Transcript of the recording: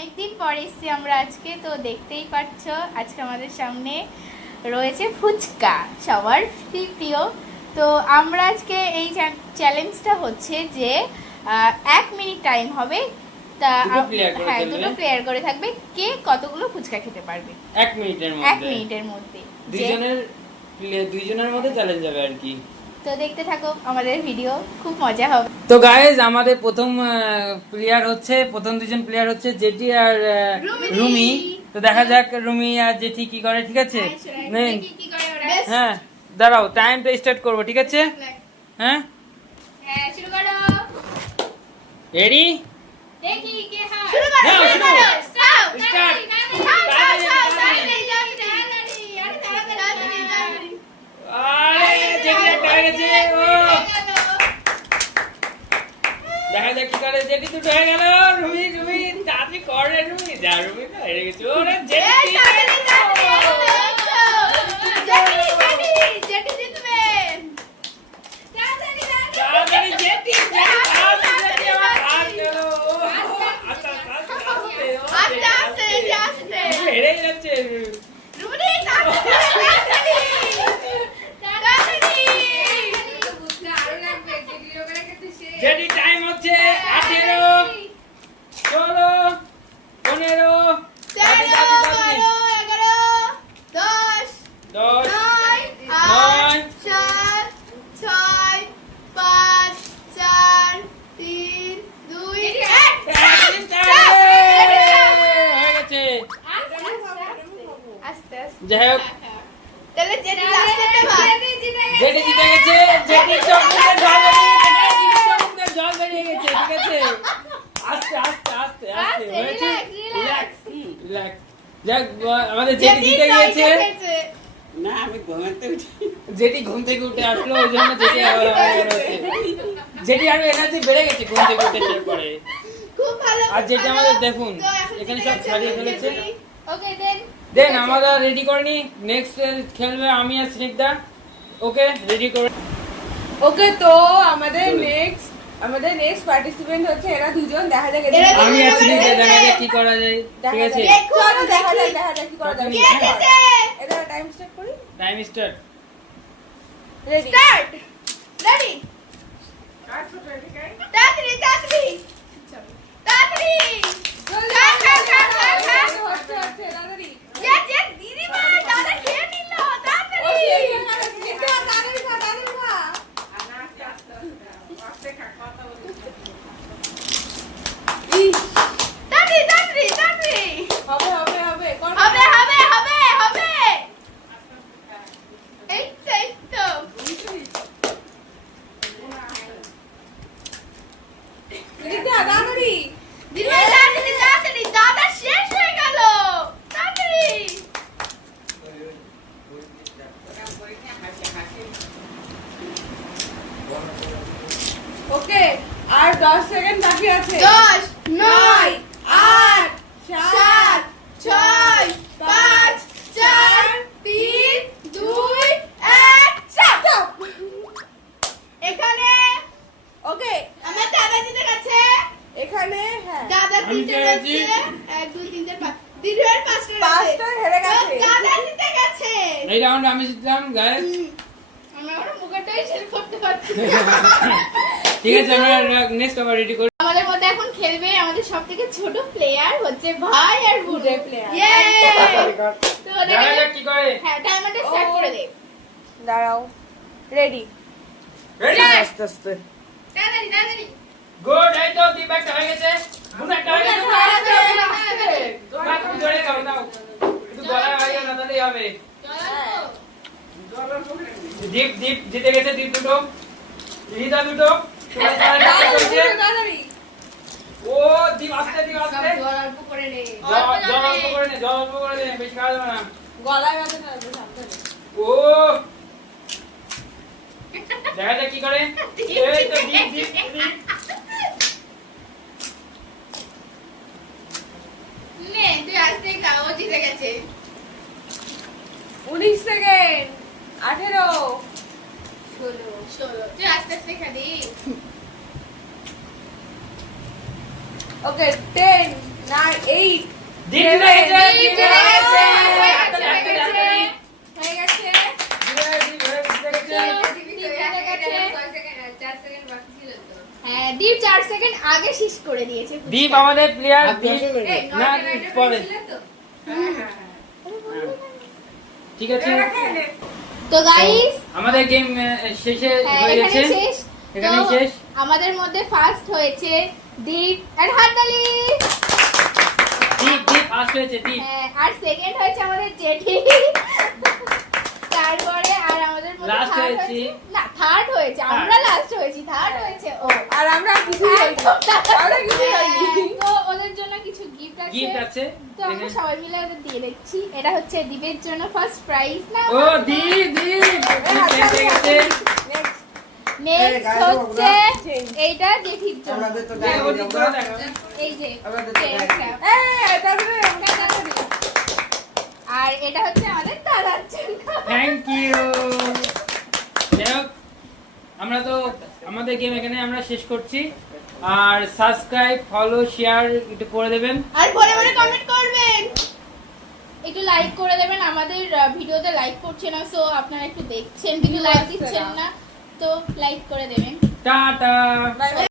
অনেকদিন পর এসেছি আমরা আজকে, তো দেখতেই পাচ্ছ আজকে আমাদের সামনে রয়েছে ফুচকা, সবার প্রিয়। তো আমরা আজকে এই চ্যালেঞ্জটা হচ্ছে যে 1 মিনিট টাইম হবে, তা হ্যাঁ দুটো প্লেয়ার করে থাকবে, কে কতগুলো ফুচকা খেতে পারবে 1 মিনিটের মধ্যে। 1 মিনিটের মধ্যে দুইজনের মধ্যে চ্যালেঞ্জ হবে আর কি। তো দেখতে থাকো আমাদের ভিডিও, খুব মজা হবে। তো গাইস, আমাদের প্রথম দুজন প্লেয়ার হচ্ছে জেঠি আর রুমি। তো দেখা যাক রুমি আর জেঠি কি করে, ঠিক আছে? হ্যাঁ দাঁড়াও, টাইমটা স্টার্ট করবো, ঠিক আছে? হ্যাঁ শুরু করো। রেডি? দেখি কে হয়। শুরু করো, স্টার্ট। দেখা যাক কি করে। জেঠি দুটো হয়ে গেল। রুমি তাড়াতাড়ি করে, রুমি যা, রুমি তো হেরে গেছে। ওরে জেঠি তাড়াতাড়ি জেঠি হেরে যাচ্ছে। জেঠি টাইম হচ্ছে 18, 16, 15, 10, 9, যাই হোক, জেঠি জিতে গেছে। জেঠি চকলেটের জল বেরিয়ে গেছে, ঠিক আছে? আস্তে আস্তে আস্তে আস্তে হয়েছে। রিল্যাক্স। যাক, আমাদের জেঠি জিতে গিয়েছে। না, আমি ঘুমাতে উঠি। জেঠি ঘুম থেকে উঠে আসলো, ওই জন্য জেঠি আরো এনার্জি বেড়ে গেছে ঘুম থেকে উঠে পরে। আর যেটা আমাদের দেখুন এখানে সব ছাড়িয়ে ফেলেছে। দেন আমরা রেডি করিনি, নেক্সট খেলবে আমি আর স্নিগ্ধা। ওকে, রেডি করে। ওকে, তো আমাদের নেক্সট পার্টিসিপেন্ট হচ্ছে এরা দুজন। দেখা যাক আমি আর স্নিগ্ধা, দেখা যাক কি করা যায়, ঠিক আছে? চলো দেখা যাক কি করা যায়। এটা টাইম স্টার্ট করি। Time start. রেডি ওকে, আর 10 সেকেন্ড বাকি আছে। 10, 9, 8, 7, 6, 5, 4, 3, 2, 1, স্টপ। এখানে ওকে, আমার দাদা জিতে গেছে। এখানে হ্যাঁ দাদা জিতে গেছে। 1 2 3 4 5 দিদির 5টা হেরে গেছে। দাদা জিতে গেছে। এই রাউন্ড আমি জিতলাম গাইস। আমরা ওর মুখটাই শেল করতে পারছি। ঠিক আছে, আমরা নেক্সট আবার রেডি করি। আমাদের মধ্যে এখন খেলবে আমাদের সবথেকে ছোট প্লেয়ার হচ্ছে ভাই আর বুড়ো প্লেয়ার। তো দেখা যাক কি করে। হ্যাঁ, টাইমারটা স্টার্ট করে দে। দাঁড়াও, রেডি। রেডি? আস্তে আস্তে। তাড়াতাড়ি গুড, এই তো দি ব্যাগটা হয়ে গেছে। বুনা একটা হয়ে গেছে। তোমরা তুমি জোরে খাও নাও। একটু গলায় আইয়া না তাহলেই হবে। দীপ জিতে গেছে, দীপ দুটো, রিদা দুটো। তোমরা তাড়াতাড়ি করছে। ও দীপ আস্তে জল অল্প করে নে। জল অল্প করে নে, বেশি খাওয়া যাবে না। গলায় বাজে না, সাবধানে। ও দেখা যাক কি করে। এই তো দীপ নে, তুই আস্তে খা, ও জিতে গেছে। 19 সেকেন্ড, 18, 16 তুই আস্তে আস্তে খা দি। ওকে, 10, না এই দীপ জিতে গেছে, দীপ জিতে গেছে। হয়ে একটা গেছে, একটা হয়ে একটা গেছে। দীপ। হয়ে গেছে দীপ জিতে গেছে। হ্যাঁ, দীপ 4 সেকেন্ড আগে শেষ করে দিয়েছে ফুচকা। দীপ আমাদের প্লেয়ার আর দীপ। 10 মিনিট। না পরে ঠিক আছে। তো গাইস আমাদের গেম শেষে হয়ে এখানে গেছে, শেষ। এখানেই তো শেষ। আমাদের মধ্যে ফার্স্ট হয়েছে দীপ আর হাততালি। দীপ দীপ ফার্স্ট হয়েছে দীপ। হ্যাঁ, আর সেকেন্ড হয়েছে আমাদের জেঠি। তারপরে আর আমাদের মধ্যে Last থার্ড হয়েছি। হয়েছে না, থার্ড হয়েছে আমরা, লাস্ট হয়েছি, থার্ড হয়েছে ও। আর আমরা কিছু আমরা কিছু হয়নি তো ওদের জন্য কিছু গিফট আছে, গিফট আছে। তো আমরা সবাই মিলে ওদের দিয়ে দিচ্ছি। এটা হচ্ছে দীপের জন্য ফার্স্ট প্রাইজ না। ও দীপ দীপ দীপ জিতে গেছে। নেক্সট গায়ে দেবো হচ্ছে আমরা। এইটা জেঠির জন্য। আমাদের তো দেখো, গায়ে দীপ দেবো। করে দেখো। এই যে আমাদের তো গায়ে দেবো। তারপরে আর এটা হচ্ছে আমাদের দাদার জন্য। Thank you. যাই হোক, আমরা তো আমাদের গেম এখানে আমরা শেষ করছি। আর সাবস্ক্রাইব ফলো শেয়ার একটু করে দেবেন। আর ভরে ভরে কমেন্ট করবেন, একটু লাইক করে দেবেন। আমাদের ভিডিওতে লাইক করছে না, সো আপনারা একটু দেখছেন কিন্তু লাইক দিচ্ছেন না, তো লাইক করে দেবেন। টাটা। Bye bye.